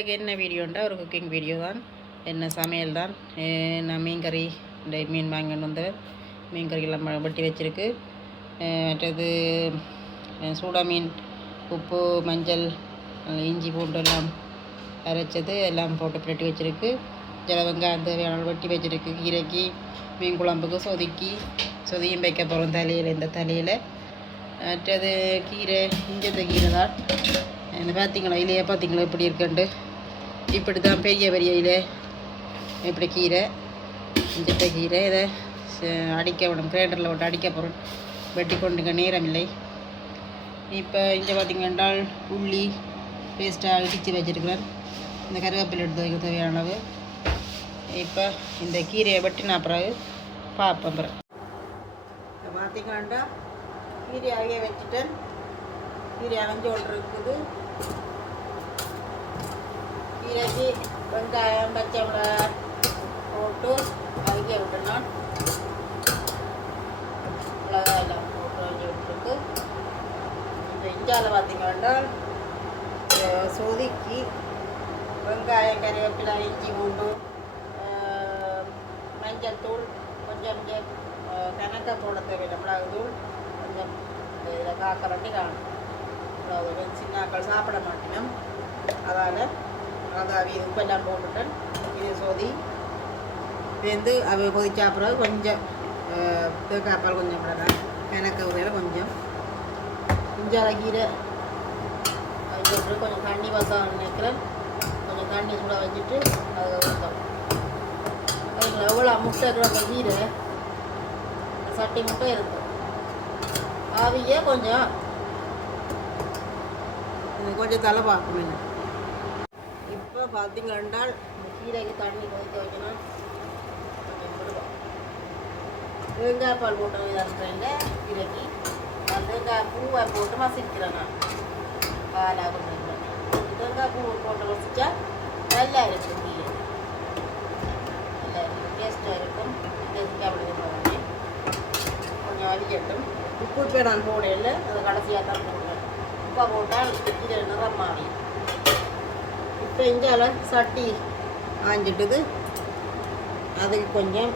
இன்றைக்கு என்ன வீடியோண்டா ஒரு குக்கிங் வீடியோ தான். என்ன சமையல் தான்? நான் மீன் கறி இந்த மீன் வாங்கிட்டு வந்து மீன் கறியெல்லாம் வெட்டி வச்சுருக்கு. மற்றது சூடா மீன் உப்பு மஞ்சள் இஞ்சி பூண்டு எல்லாம் அரைச்சது எல்லாம் போட்டு பிரட்டி வச்சுருக்கு. சில வெங்காயம் தேவையான வெட்டி வச்சிருக்கு. கீரைக்கு மீன் குழம்புக்கு சொதுக்கி சொதியும் வைக்க போகிறோம் தலையில் இந்த தலையில். மற்றது கீரை இஞ்சத்த கீரை தான். இந்த பார்த்தீங்களா இல்லையா பார்த்தீங்களா எப்படி இருக்குண்டு இப்படி தான் பெரிய பெரிய இலை இப்படி கீரை இஞ்சத்த கீரை இதை அடிக்க விடும் கிரைண்டரில் விட்டு அடிக்க போகிறோம் வெட்டி கொண்டுங்க நேரம் இல்லை. இப்போ இங்கே பார்த்தீங்கன்னா உள்ளி பேஸ்ட்டாக இடித்து வச்சுருக்கிறேன். இந்த கருவேப்பிலை எடுத்து வைக்க தேவையான அளவு. இப்போ இந்த கீரையை வெட்டி பிறகு பார்ப்பேன் பிறகு. இப்போ பார்த்தீங்கன்னா கீரை வச்சுட்டேன். கீரை அரைஞ்சோல் இருக்குது கீரைக்கு வெங்காயம் பச்சை மிளகாய் போட்டு அவிக்க விட்டணும் மிளகாய் எல்லாம் போட்டு அவிஞ்சு விட்டுருக்கு இந்த இஞ்சால பார்த்தீங்கன்னா அஹ், சொதுக்கி வெங்காயம் கறிவேப்பிலை இஞ்சி பூண்டு மஞ்சள் தூள் கொஞ்சம் இங்கே கணக்க போட தேவையில்லை. மிளகு தூள் கொஞ்சம் இதில் காக்கரண்டி காணும். அதாவது சின்னாக்கள் சாப்பிட மாட்டேனும். அதால் அதாவது அவி உப்பெல்லாம் போட்டுட்டேன் இது சோதி வெந்து அவை கொதிச்சா பிறகு கொஞ்சம் தேக்காப்பால் தேங்காய் பால் கொஞ்சம் விடலாம் எனக்கு உரையில் கொஞ்சம் இஞ்சால கீரை அதுக்கப்புறம் கொஞ்சம் தண்ணி வந்தோம் நினைக்கிறேன் கொஞ்சம் தண்ணி சுட வச்சுட்டு அதை வந்தோம் அதுங்களா எவ்வளோ முட்டை இருக்கிற கீரை சட்டி முட்டை இருக்கும் ஆவியே கொஞ்சம் கொஞ்சம் தலை பார்க்கணும் இப்போ பார்த்தீங்கன்னா இந்த கீரைக்கு தண்ணி கொதிக்க வைக்கணும் கொஞ்சம் விடுவோம் தேங்காய் பால் போட்டு இறக்குறேங்க கீரைக்கு நான் தேங்காய் பூவை போட்டு மசிக்கிறேன் நான் பாலாக கொடுத்துருக்கேன் தேங்காய் பூவை போட்டு மசிச்சா நல்லா இருக்கும் கீரை நல்லா இருக்கும் டேஸ்ட்டாக இருக்கும் இந்த அப்படி போடுறேன் கொஞ்சம் அரிக்கட்டும் உப்பு இப்போ நான் போடையில் அதை கடைசியாக தான் போடுறேன் உப்பை போட்டால் இது நிறம் மாறி இப்போ சட்டி ஆஞ்சிட்டுது அதுக்கு கொஞ்சம்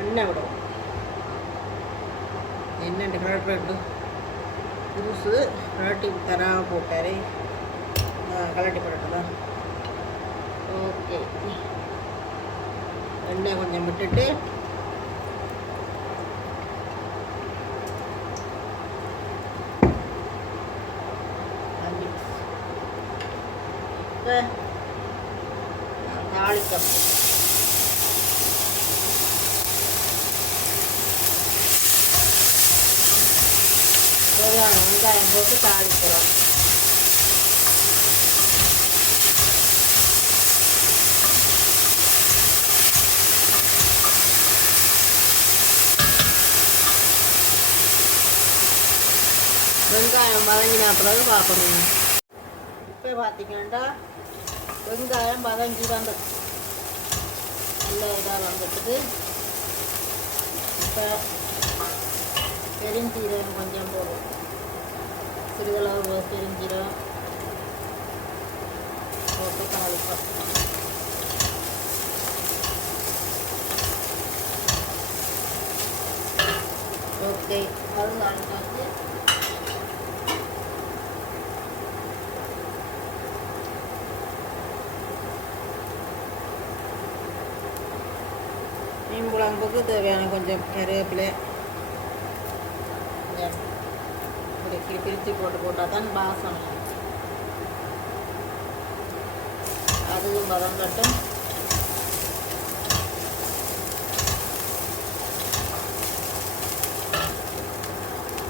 எண்ணெய் விடும் எண்ணெய் கரெக்ட் புதுசு கலட்டி தராமல் போட்டார் கலட்டி போட்டுதான் ஓகே. எண்ணெய் கொஞ்சம் விட்டுட்டு இப்போ தாளிக்கம் தேவையான வெங்காயம் போட்டு தாளிக்கிறோம். வெங்காயம் வதங்கின பிறகு பார்க்கணும். இப்போ பார்த்தீங்கன்னா வெங்காயம் வதங்கி வந்தது நல்ல இதாக வந்துட்டுது இப்போ பெருஞ்சீரகம் கொஞ்சம் போடும் சிறிதளவு பெருஞ்சீரகம் போட்டு தாளிப்போம். ஓகே அது தாளிப்பாச்சு மீன் தேவையான கொஞ்சம் கருவேப்பிலை. கொஞ்சம் இப்படி கி- பிரித்து போட்டு போட்டால் தான் பாசம் அதுவும் வதங்கட்டும்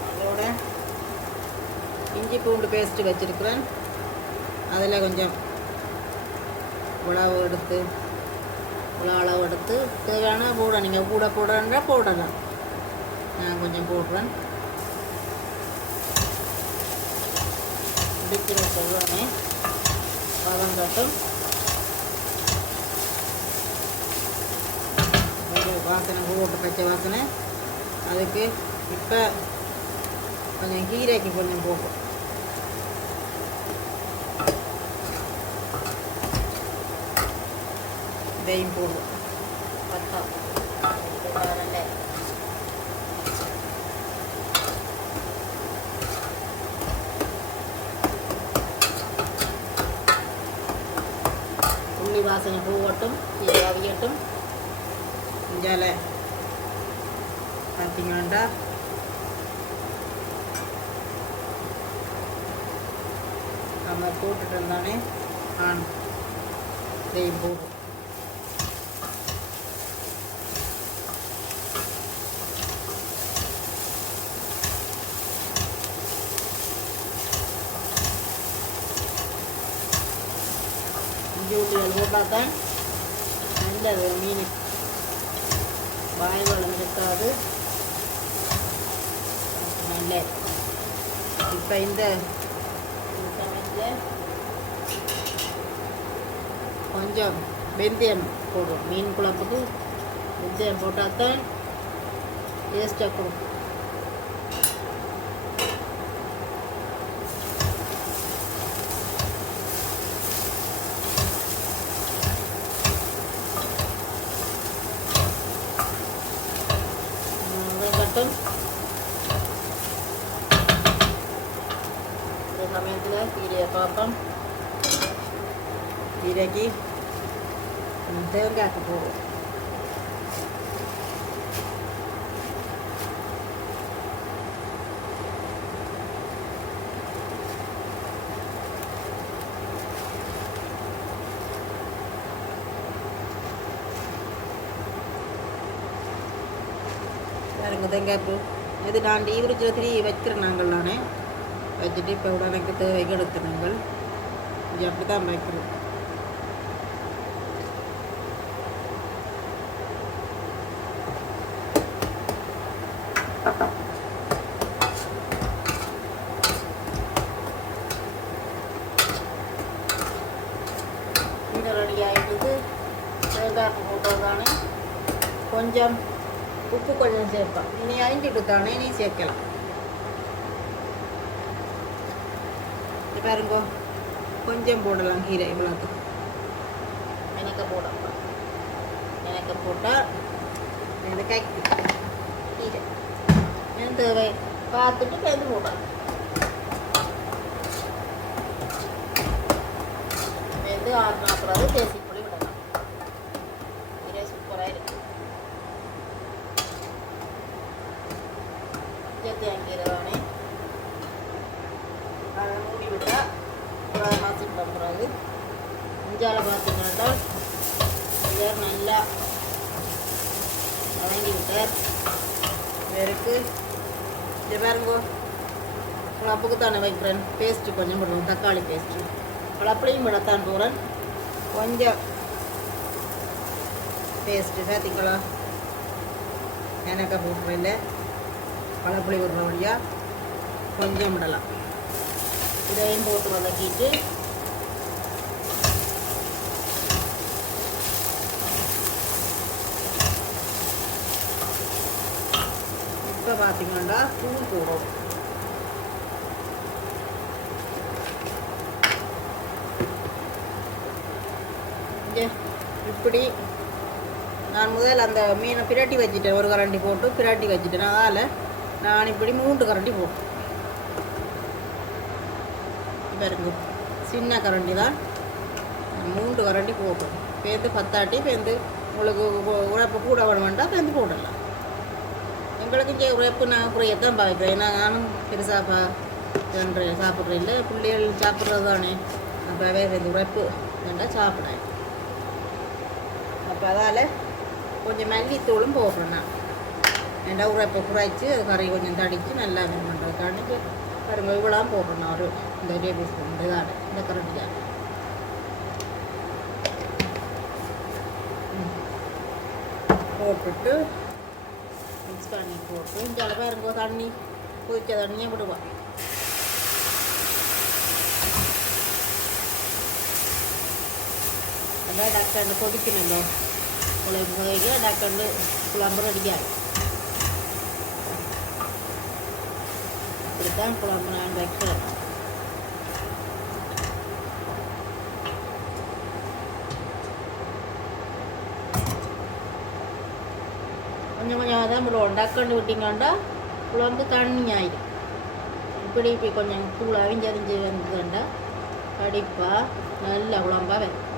அதோட இஞ்சி பூண்டு பேஸ்ட்டு வச்சுருக்குறேன். அதில் கொஞ்சம் உழவு எடுத்து இவ்வளோ அளவு எடுத்து தேவையான போட நீங்கள் கூட போடுறா போடலாம். நான் கொஞ்சம் போடுறேன். இடிக்கிற சொல்லுவேனே வதங்கட்டும். ஒரு வாசனை போட்டு பச்சை வாசனை. அதுக்கு இப்போ கொஞ்சம் கீரைக்கு கொஞ்சம் போகும் வேயும் போடுவோம் பத்தா உள்ளி வாசனை போகட்டும் இது அவியட்டும் இஞ்சால பார்த்தீங்கன்னா நம்ம போட்டுட்டு இருந்தானே ஆன் இதையும் போடும் இஞ்சி உள்ளிகள் தான் நல்லது மீன். வாய் வளம் இருக்காது நல்ல இப்போ இந்த சமயத்தில் கொஞ்சம் வெந்தயம் போடும் மீன் குழம்புக்கு வெந்தயம் போட்டால் தான் டேஸ்ட்டாக கொடுக்கும் கட்டும் இந்த சமயத்தில் கீரையை பார்ப்போம் இறக்கி தேங்காய்க்கு போவோம் பாருங்க தேங்காய் பூ இது நான் ஈவிரிச்சில் திரி வைக்கிறேன் நாங்கள் நானே வச்சுட்டு இப்போ உடனே தேவைக்கு எடுத்துருங்கள் இது அப்படி தான் வைக்கிறோம் கொஞ்சம் உப்பு கொஞ்சம் சேர்ப்பேன் இனி ஐந்து தானே நீ சேர்க்கலாம் பாருங்க கொஞ்சம் போடலாம் கீரை இவ்வளோக்கு எனக்கு போடலாம் எனக்கு போட்டால் இந்த கைக்கு கீரை எனக்கு தேவை பார்த்துட்டு பேருந்து போடலாம் வெந்து ஆறு நாற்பது தேசி புளி விடலாம் கீரை சூப்பராக இருக்கு தேங்காய் தானே அதை மூடி விட்டால் மாசிட்டு பண்ணுறாரு இஞ்சால பார்த்தீங்கன்னா இவர் நல்லா வதங்கி விட்டார் இவருக்கு இது பாருங்கோ குழப்புக்கு தானே வைக்கிறேன் பேஸ்ட்டு கொஞ்சம் போடுவோம். தக்காளி பேஸ்ட்டு. குழப்பலையும் விடத்தான் போகிறேன் கொஞ்சம் பேஸ்ட்டு பார்த்திங்களா எனக்கு போட்டுறேன் இல்லை. பழப்புளி விடுற வழியாக கொஞ்சம் விடலாம் இதையும் போட்டு வதக்கிட்டு இப்போ பார்த்திங்கன்னா பூ போடும் இங்கே இப்படி நான் முதல் அந்த மீனை பிரட்டி வச்சுட்டேன். ஒரு கரண்டி போட்டு பிரட்டி வச்சுட்டேன். அதால் நான் இப்படி மூன்று கரண்டி போட்டேன் பாருங்க. சின்ன கரண்டி தான். மூன்று கரண்டி போட்டோம். பேந்து பத்தாட்டி பேந்து உங்களுக்கு உழைப்பு கூட வேணுமெண்டா பேந்து போடலாம். எங்களுக்கு இங்கே உழைப்பு நான் குறையத்தான் பார்க்குறேன் ஏன்னா நானும் பெருசாக பா பண்ணுறேன் சாப்பிட்றேன். இல்லை பிள்ளைகள் சாப்பிட்றது தானே. அப்போ வேறு இந்த உழைப்பு வேண்டாம் சாப்பிடேன் அப்போ அதால் கொஞ்சம் மல்லித்தூளும் போடுறேன் நான் ஏண்டா உரைப்பை குறைச்சி அது கறி கொஞ்சம் தடித்து நல்லா இது பண்ணுறதுக்காண்டி பாருங்க இவ்வளோ போடுறேன் நான் ஒரு இந்த டேபிள் ஸ்பூன் இந்த இதால் இந்த கரண்டியாக போட்டுட்டு மிக்ஸ் பண்ணி போட்டு இந்த பாருங்க தண்ணி கொதிச்ச தண்ணியை விடுவான் அதான் டாக்டர் கொதிக்கணுமല്ലോ ഒളിമ്പ് കഴിക്കുക ഡാക്ടറിന്റെ പ്ലംബർ അടിക്കാൻ എടുക്കാൻ പ്ലംബറാണ് ഡാക്ടർ கொஞ்சம் கொஞ்சம் தான் இவ்வளோ டக்குன்னு விட்டிங்கோண்டா இவ்வளோ வந்து தண்ணியாயிரும் இப்படி இப்படி கொஞ்சம் கூழ் அவிஞ்சு அவிஞ்சு வந்துக்கண்டா கடிப்பாக நல்லா குழம்பா வரும்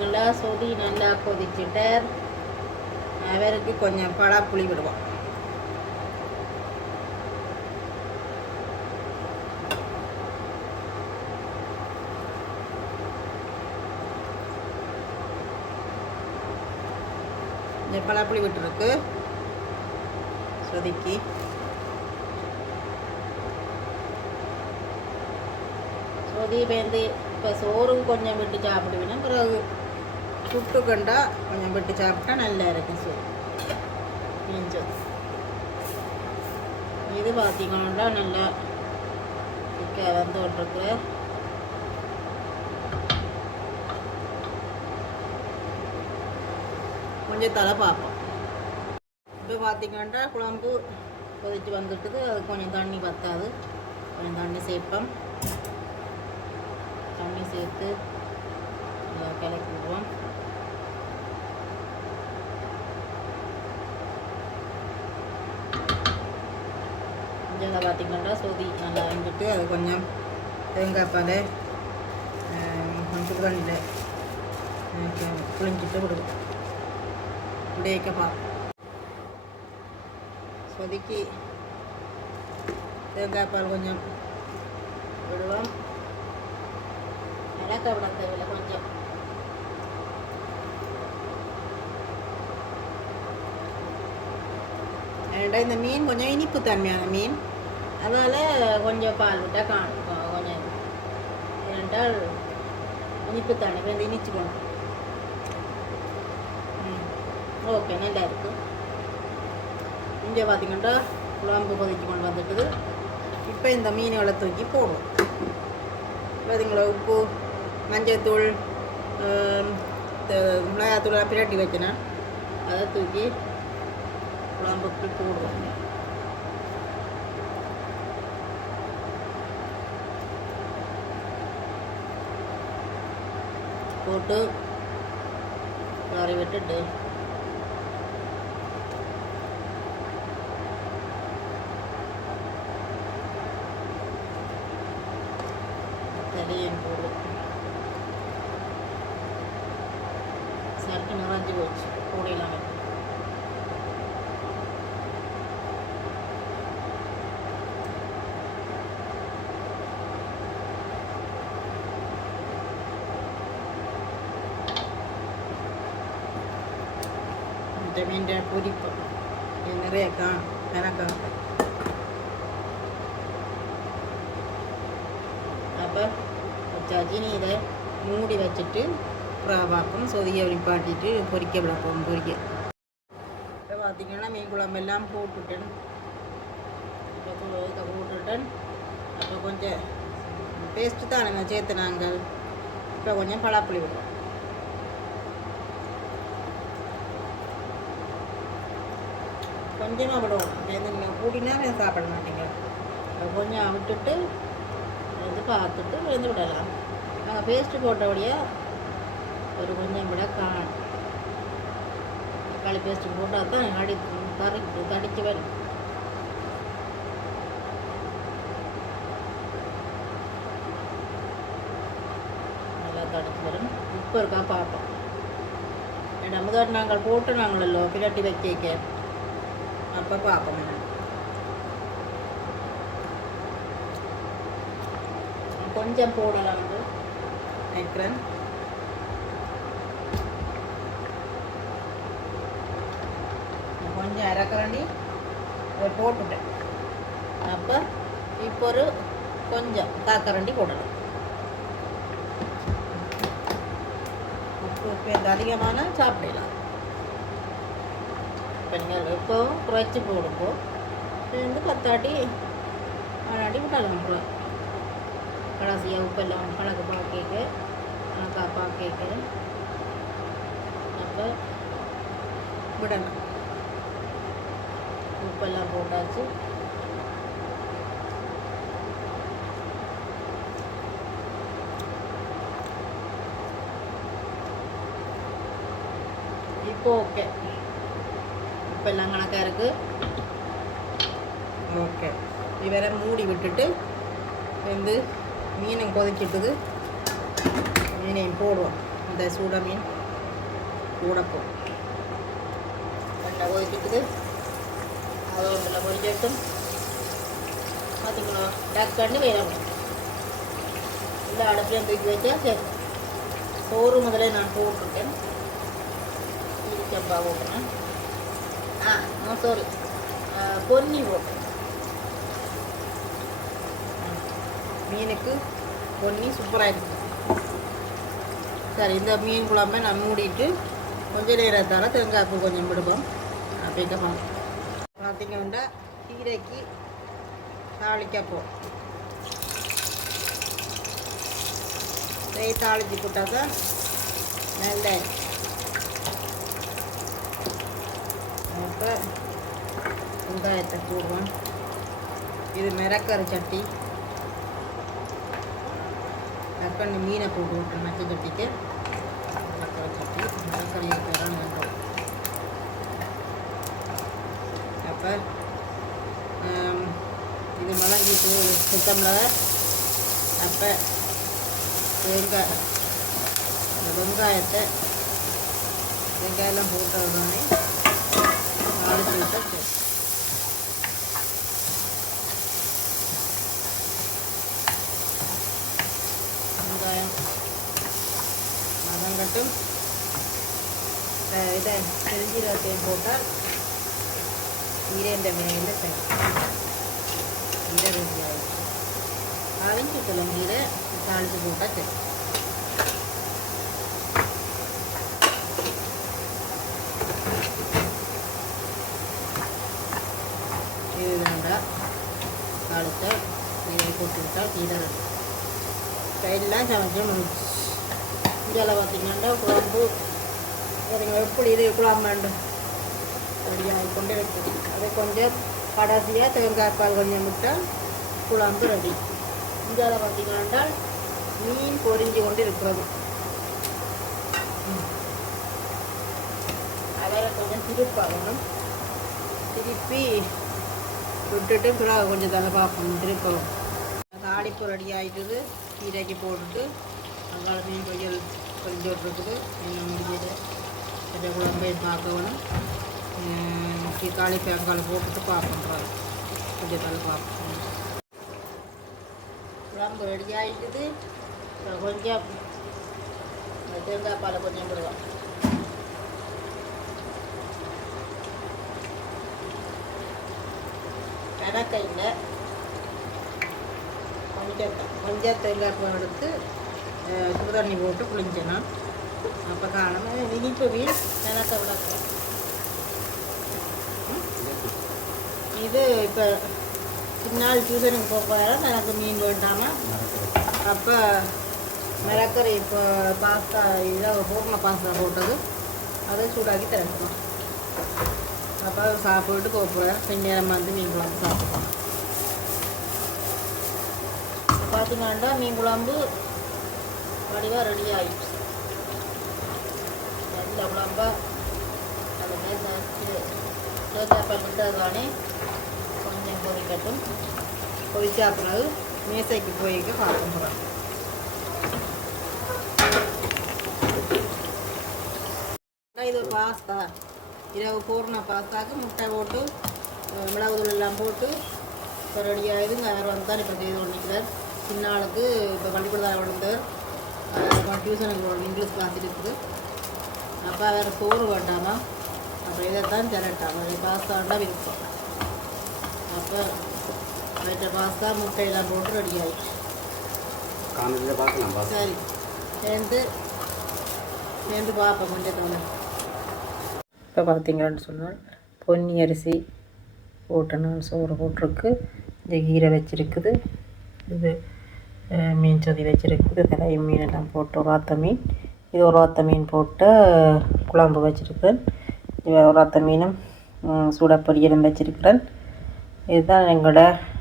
பார்த்தீங்களா சுதி சொதி நல்லா கொதிச்சுட்டு அவருக்கு கொஞ்சம் பழப்புளி விடுவோம். இந்த பழப்புளி விட்டுருக்கு. சொதிக்கி. சொதி பேந்து இப்போ சோறு கொஞ்சம் விட்டு சாப்பிடுவேன்னா பிறகு சுட்டு கண்டா கொஞ்சம் விட்டு சாப்பிட்டா நல்லா இருக்கும் சோறு மிஞ்சது இது பார்த்தீங்கன்னா நல்லா இக்க வந்து கொஞ்சம் தலை பார்ப்போம் இப்போ பார்த்தீங்கன்னா குழம்பு கொதிச்சு வந்துட்டுது அது கொஞ்சம் தண்ணி பத்தாது கொஞ்சம் தண்ணி சேர்ப்போம் தண்ணி சேர்த்து நல்லா கிளக்கி விடுவோம் இதில் பார்த்தீங்கன்னா சொதி நல்லா அரைஞ்சிட்டு அது கொஞ்சம் தேங்காய் பால் கொஞ்சம் தண்ணியில் புளிஞ்சிட்டு விடுவோம் உடையக்க பார்ப்போம் சொதுக்கி தேங்காய் பால் கொஞ்சம் விடுவோம் மிளகாய் விட தேவையில்லை கொஞ்சம் ஏன்டா இந்த மீன் கொஞ்சம் இனிப்பு தன்மையான மீன். அதனால் கொஞ்சம் பால் விட்டால் காணும். கொஞ்சம் ஏன்டால் இனிப்பு தன்மை இப்போ இனிச்சு கொண்டு ஓகே நல்லா இருக்கு. இங்கே பார்த்தீங்கன்னா குழம்பு கொதிச்சு கொண்டு வந்துட்டுது இப்போ இந்த மீன்களை தூக்கி போடும் பார்த்தீங்களா உப்பு மஞ்சத்தூள் மிளகாத்தூள் பிரட்டி வச்சேன்னா அதை தூக்கி குழம்புக்கு போடுவோம் போட்டு கறி விட்டுட்டு தலையும் போடுவோம் சட்டு நிறைஞ்சு போச்சு கூடையெல்லாம் வைக்கும் இந்த மீன் பொரிப்பு இது நிறைய கா எனக்கா அப்போ வச்சாச்சு இதை மூடி வச்சுட்டு புறாவாக்கும் சொதிய நிப்பாட்டிட்டு பொரிக்க விடப்போம் பொரிக்க இப்போ பார்த்திங்கன்னா மீன் குழம்பெல்லாம் போட்டுட்டேன். இப்போ கு- போட்டுட்டேன். அப்போ கொஞ்சம் பேஸ்ட்டு தானுங்க சேர்த்து நாங்கள் இப்போ கொஞ்சம் பலாப்புளி விடுறோம் கொஞ்சமாக விடுவோம் சேர்ந்து நீங்கள் கூட்டினா சாப்பிட மாட்டீங்க. கொஞ்சம் விட்டுட்டு வந்து பார்த்துட்டு விழுந்து விடலாம். நாங்கள் பேஸ்ட்டு போட்டபடியே ஒரு கொஞ்சம் விட கா தக்காளி பேஸ்ட்டு போட்டால் தான் அடி தறி தடிச்சு வரும். நல்லா தடிச்சு வரும். உப்பு இருக்கா பார்ப்போம். ரெண்டாவது முதல் நாங்கள் போட்டு நாங்களோ பிரட்டி வச்சிருக்கேன் என்ன. கொஞ்சம் போடலாம் வந்து நினைக்கிறேன் கொஞ்சம் இறக்குறண்டி போட்டுட்டேன். அப்போ இப்போ ஒரு கொஞ்சம் காக்கரண்டி போடலாம் உப்பு எந்த அதிகமான சாப்பிடலாம். இப்போ நீங்கள் எப்போவும் குறைச்சி போடுப்போ இது வந்து பத்தாட்டி ஆனாடி விட்டாலும் அப்புறம் கடைசியாக உப்பெல்லாம் கணக்கு பார்க்க கணக்காக பார்க்க அப்போ விடணும் உப்பெல்லாம் போட்டாச்சு இப்போ எல்லாம் கணக்காக இருக்குது ஓகே. இவரை மூடி விட்டுட்டு வந்து மீனை கொதிக்கிட்டுது. மீனையும் போடுவோம். இந்த சூட மீன் கூடப்போம் எண்ணெய் கொதிக்கிட்டுது. அதை ஒன்றில் பொரிக்கட்டும் பார்த்தீங்களா டக்குன்னு வேணும் இல்லை அடுப்புலையும் தூக்கி வச்சா சரி. சோறு முதல்ல நான் போட்டிருக்கேன். சம்பா போட்டேன் சாரி பொன்னி போட்டேன் மீனுக்கு பொன்னி சூப்பராக இருக்குது சரி இந்த மீன் குழம்பை நான் மூடிட்டு கொஞ்ச நேரத்தால் தேங்காய்க்கு கொஞ்சம் விடுவோம். அப்படிங்கம்மா பார்த்தீங்கன்னா கீரைக்கு தாளிக்க நெய் தாளிச்சு போட்டால் தான் நல்ல வெங்காயத்தை போடுவோம் இது மிரக்கரை சட்டி. கட் மீனை போட்டு விட்டு நச்சு சட்டிக்கு. மிரக்கரை சட்டி மிளகரை தான் வேண்டும் அப்போ இது மிளகி தூள் சுத்தமிளக அப்போ தேங்காய் வெங்காயத்தை வெங்காயம்லாம் போட்டது தானே வெங்காயம் வதங்கட்டும் இதை பெருஞ்சீரகத்தையும் போட்டால் ஈரேண்ட மேலே சரி. ஈர ரெடி தாளித்து போட்டால் தெரியும் இது வேண்டாம் தாளித்த இதை போட்டு விட்டால் கீரை கையெல்லாம் சமைச்சு முடிச்சு இதில் பார்த்தீங்கன்னா குழம்பு பாருங்க எப்படி இது குழம்பாண்டு ரெடியாகி கொண்டு இருக்குது அதை கொஞ்சம் கடைசியாக தேங்காய் பால் கொஞ்சம் விட்டால் குழம்பு ரெடி. இந்தியாவில் பார்த்தீங்கன்னா மீன் பொரிஞ்சு கொண்டு இருக்கிறது. அதில் கொஞ்சம் திருப்பாகணும் திருப்பி விட்டுட்டு பிறகு கொஞ்சம் தலை பார்க்கணும் திருப்பவும் தாளிப்பு ரெடி ஆகிட்டுது கீரைக்கு போட்டுட்டு அங்கால மீன் பொரியல் கொஞ்சம் இருக்குது இன்னும் முடிஞ்சது. கொஞ்சம் குழம்பை பார்க்கணும் தாளிப்பு அங்கால போட்டுட்டு பார்ப்போம் கொஞ்சம் தலை பார்ப்போம். குழம்பு ரெடி ஆகிட்டுது கொஞ்சம் தேங்காய் பாலை கொஞ்சம் போடுவோம். கணக்கையில் இல்லை. கொஞ்சம் தேங்காய் பூ எடுத்து சுடு தண்ணி போட்டு புளிஞ்சேனா அப்போ காணும் இனிப்பு வீடு எனக்கு விளக்கம். இது இப்போ சின்னால் டியூசனுக்கு போகிற எனக்கு மீன் வேண்டாமல் அப்போ மிளக்கறி இப்போ பாஸ்தா இதாக பூர்ண பாஸ்தா போட்டது. அதை சூடாக்கி திறக்கணும். அப்போ சாப்பிட்டு போகிறேன் பின் நேரம் வந்து மீன் குழம்பு சாப்பிடுவோம் வேண்டாம் மீன் குழம்பு வடிவாக ரெடி ஆகிடுச்சு நல்ல குழம்பா அது மாதிரி பால் விட்டதுதானே கொஞ்சம் கொதிக்கட்டும் கொதிச்சா பிறகு மேசைக்கு போய்க்க பார்க்க போகிறோம் இது ஒரு பாஸ்தா. இரவு பூர்ண பாஸ்தாக்கு முட்டை போட்டு மிளகு தூள் எல்லாம் போட்டு இப்போ ரெடி ஆகிடுங்க அவர் வந்து தான் இப்போ செய்து கொண்டிருக்கிறார். சின்ன ஆளுக்கு இப்போ பள்ளிக்கூடத்தில் வளர்ந்தவர் டியூஷனுக்கு இங்கிலீஷ் கிளாஸ் இருக்குது. அப்போ அவர் சோறு வேண்டாமா? அப்போ இதைத்தான் திரட்டாம் பாஸ்தாண்டா விருப்பம் அப்போ வைட்ட பாஸ்தா முட்டையெல்லாம் போட்டு ரெடி ஆகிடுச்சு காணொலியில் பார்க்கலாம் பாஸ் சரி. சேர்ந்து சேர்ந்து பார்ப்போம் கொஞ்சத்தில் இப்போ பார்த்தீங்கன்னு சொன்னால் பொன்னி அரிசி போட்டு நான் சோறு போட்டிருக்கு. இந்த கீரை வச்சிருக்குது. இது மீன் சொதி வச்சுருக்குது தலை மீன் எல்லாம் போட்டு உராத்த மீன். இது ஒரு மீன் போட்டு குழம்பு வச்சுருக்கேன் இது மீனும் ம், சூடாப்பொரியலும் வச்சுருக்கிறேன். இதுதான் எங்களோட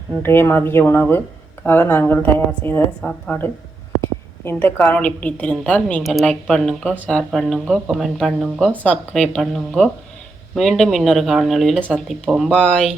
இன்றைய மதிய உணவுக்காக நாங்கள் தயார் செய்த சாப்பாடு. இந்த காணொலி பிடித்திருந்தால் நீங்கள் லைக் பண்ணுங்க ஷேர் பண்ணுங்க கமெண்ட் பண்ணுங்க சப்ஸ்கிரைப் பண்ணுங்க. மீண்டும் இன்னொரு காணொலியில் சந்திப்போம். பாய்